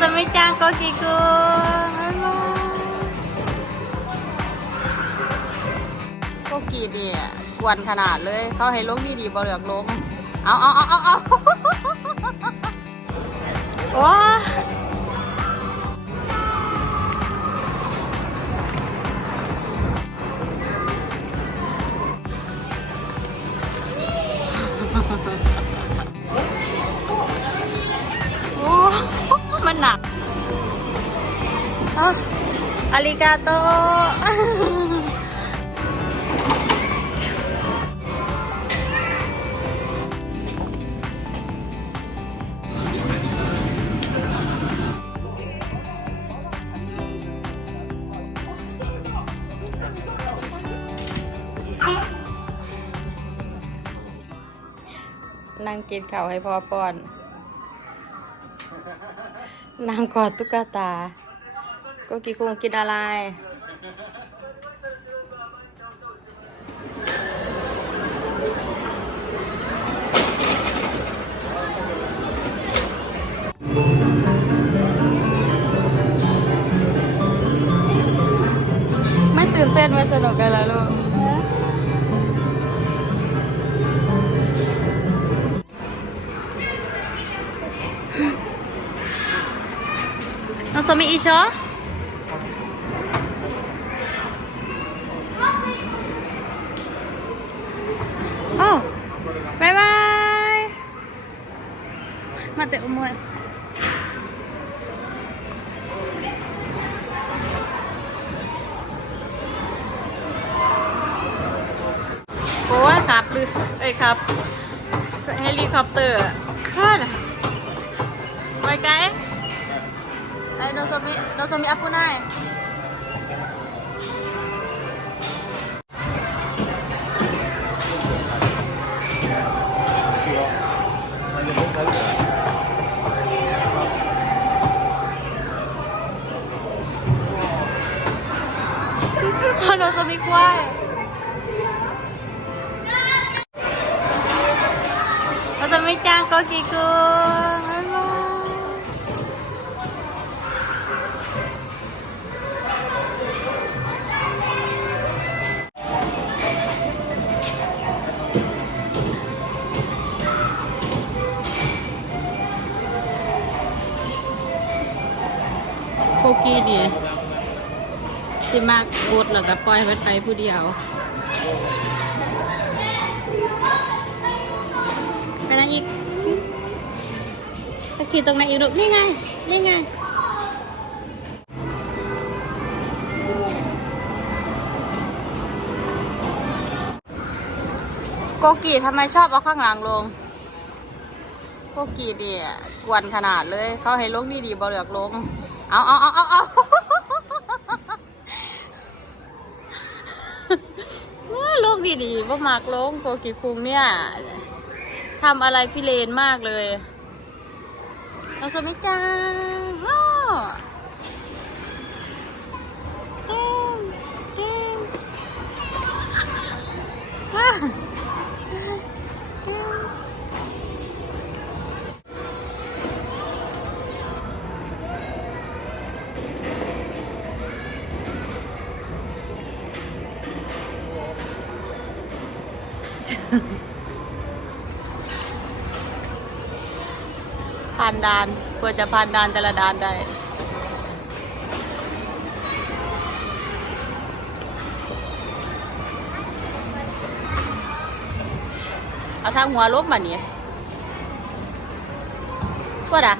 จะไม่จ้างก็กีกุก็กี่เนี่ยกวนขนาดเลย เขาให้ลงดีดีบ่เหลือกลง เอาเอาเอาเอาเอาว้า อาริกาโต นั่งกินข้าวให้พ่อป้อน นางกอดตุ๊กตา ก็กี่คงกินอะไร ไม่ตื่นเต้นไม่สนุกกันแล้วลูกน้องสมิอีชอโอ้บายบาย มาเตะอุโมยโอ้ย ครับหรือเอ้ยครับเฮลิคอปเตอร์ค่าไว้ไกลไอโนโซมิโนโซมิอัพกูนายโนโซมิกว้าย ไม่จ้างก็กี่กูโคกี้ดีสิมากกดแล้วก็ปล่อยมันไปผู้เดียว เป็นอะไรอีกตะขี่ตรงไหนอีกลูกนี่ไง นี่ไงโกกีทำไมชอบเอาข้างหลังลง โกกีดีอะกวนขนาดเลย เขาให้ลงดีดีบ่เหลือกลง เอาเอาเอาเอาเอาลงดีดีๆว่ามากลงโกกีคุงเนี่ย ทำอะไรพี่เลนมากเลย เราสมิจังอ้อเก่งเก่ง ด่านกว่าจะผ่านด่านแต่ละด่านได้เอาทางหัวลบมาเนี่ยว่าด่ะ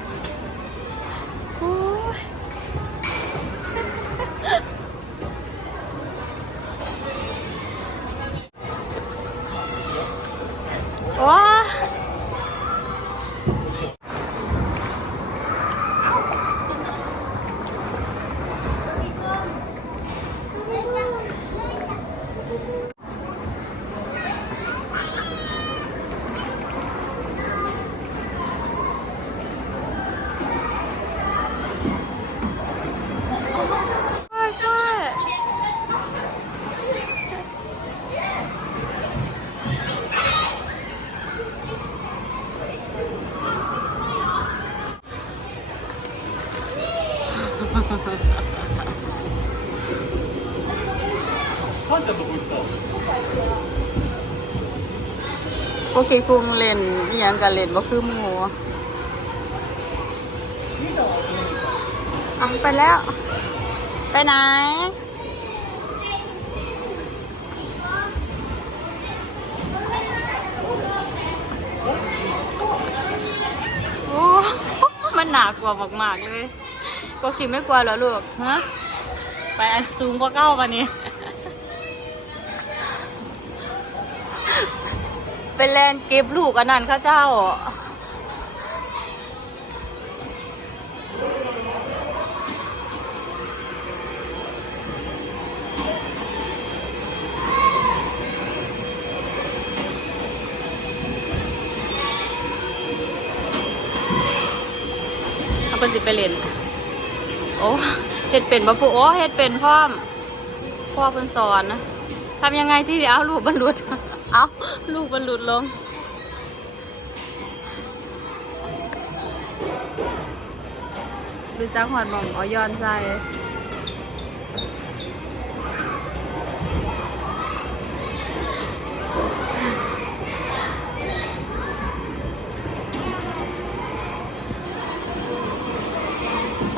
โอเคคุงเล่นอหย่างกันเล่นบ่คือหมูอะไปแล้ว ไปไหน โอ้ มันหนากลัวมาก ๆ เลย ก็คิดไม่กลัวเหรอลูก ฮะ ไปอันสูงกว่าเก้าวันนี้ เป็นแลนเก็บลูกอันนั้นข้าเจ้า เอาไปสิไปเล่น โอ้เฮ็ดเป็นบ่ปูโอ้เฮ็ดเป็นพร้อมพ่อเพิ่นสอนนะทำยังไงที่เอาลูกบรรลุ เอาลูกบรรลุดลง ดูจักหอดหมองอ๋อยอนใส่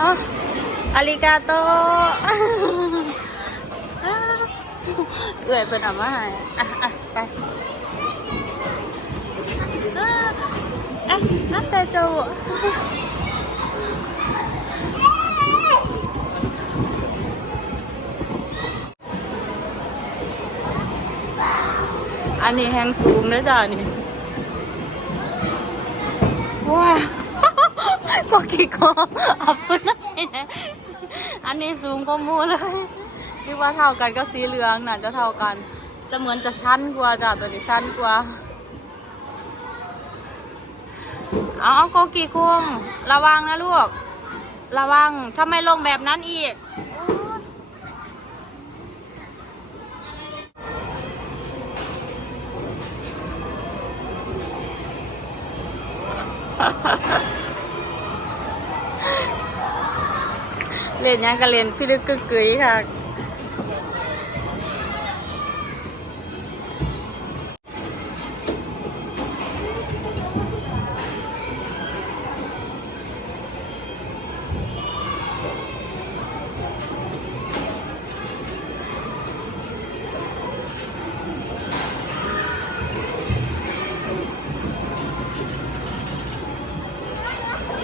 อ๋ออาริกาโต อื่อยเป็นเอามาให้อะอะไปอะอะอะแต่เจ้าอันนี้แหงสูงนะจ้านี่ว้าพวกกี่กออับพุ่นนะอันนี้สูงก็มูเลย ที่ว่าเท่ากันก็สีเหลืองน่ะจะเท่ากัน แต่เหมือนจะชั้นกว่าจ้ะตัวนี้ชั้นกว่า เอาเอาโกกีคุงระวังนะลูก ระวังถ้าไม่ลงแบบนั้นอีกเล่นยังก็เล่นพี่ลึกกึกกึยค่ะ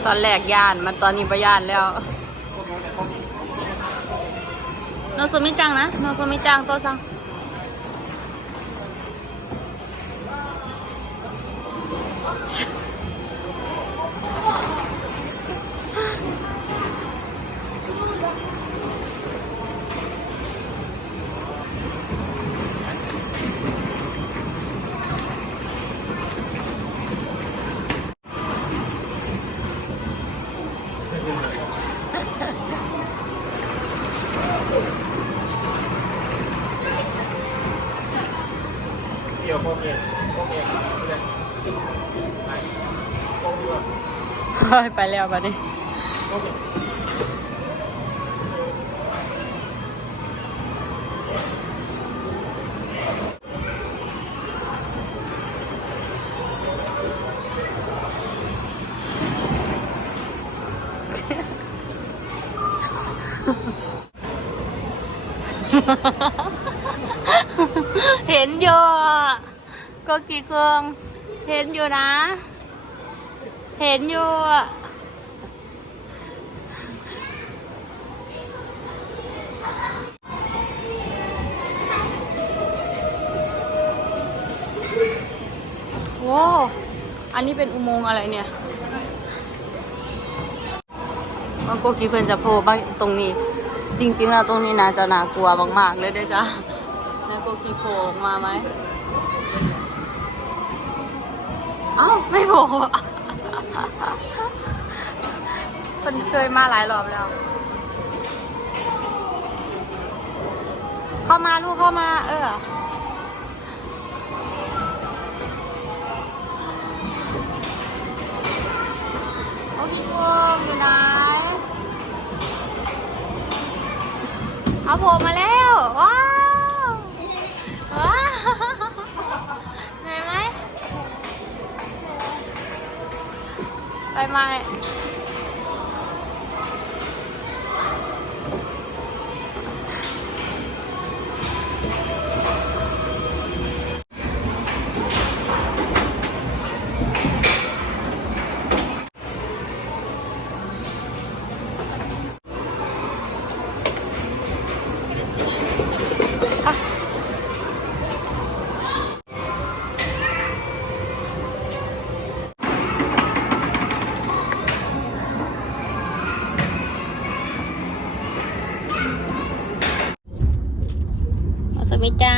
ตอนแรกย่านมันตอนนี้ปย่านแล้วโนโซมิจังนะโนโซมิจังโตซัง มไปแล้วบัดนี้โปเกมเห็นอยู่อะก็กี่เครื่องเห็นอยู่นะ เห็นอยู่อะว้วอันนี้เป็นอุโมงค์อะไรเนี่ยมันโกกีเพื่อนจะโผล่บ้างตรงนี้ จริงๆแล้วตรงนี้น่าจะน่ากลัวมากๆเลยเด้จ้ะแล้วโกกีโผล่มาไหม เอ้า ไม่โผล่ คนเคยมาหลายรอบแล้ว เข้ามาลูกเข้ามา เออ โอ้ยโกงอยู่ไหนเอาโผล่มาแล้ว ว้าวว้าวเหนื่อยไหมไปไหม ไหมจ้า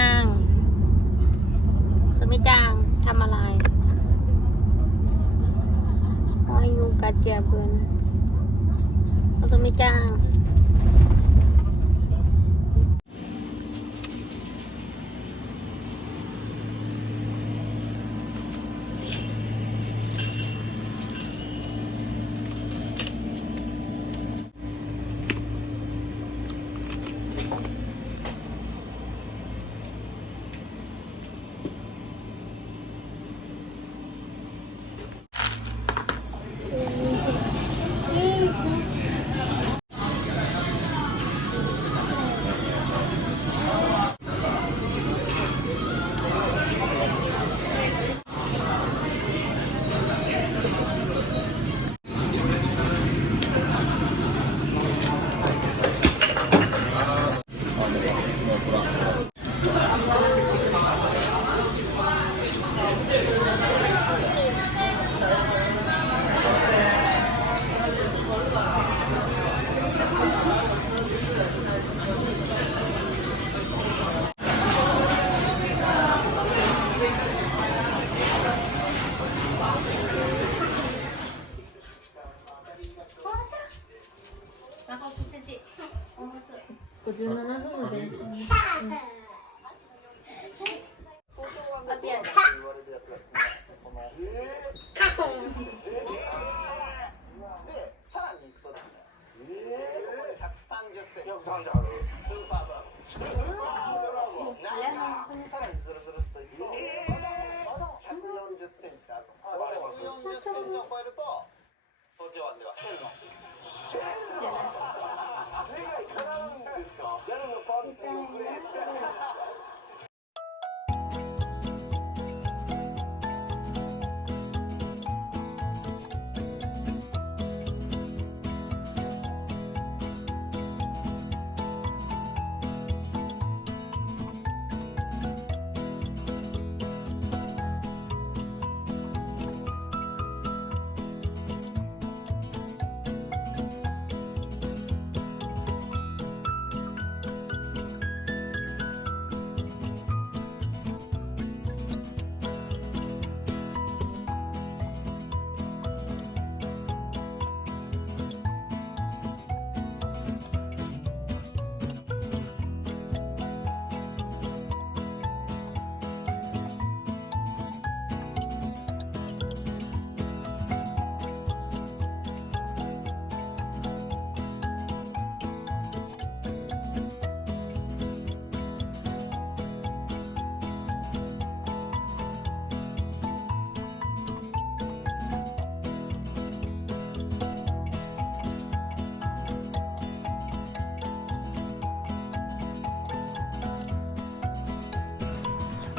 17分の電車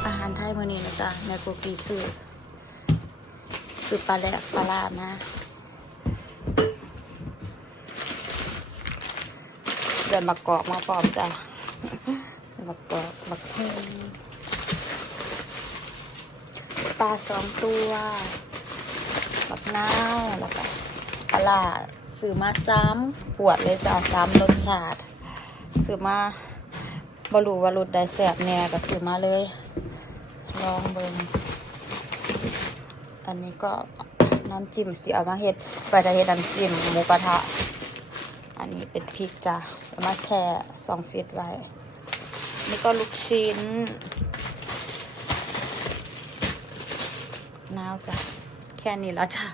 อาหารไทยมื้อนี้นะจ๊ะแม่กูกีซื้อซื้อปลาแหลกปลาลามาเดินมากรอกมาปลอมจ้ะมากรอกมาเพิ่มปลาสองตัวบักนาวแล้วก็ปลาร้าซื้อมาซ้ำปวดเลยจ้ะซ้ำรสชาติซื้อมา บรูว่ารสได้แสบแน่ก็ซื้อมาเลย ลองเบิงอันนี้ก็น้ำจิ้มสิเอามาเฮ็ดไปจะเฮ็ดน้ำจิ้มหมูกระทะ อันนี้เป็นพริกจ้ะมาแช่สองฟิตไว้ นี่ก็ลูกชิ้นน้าวจ้ะ แค่นี้แล้วจ้ะ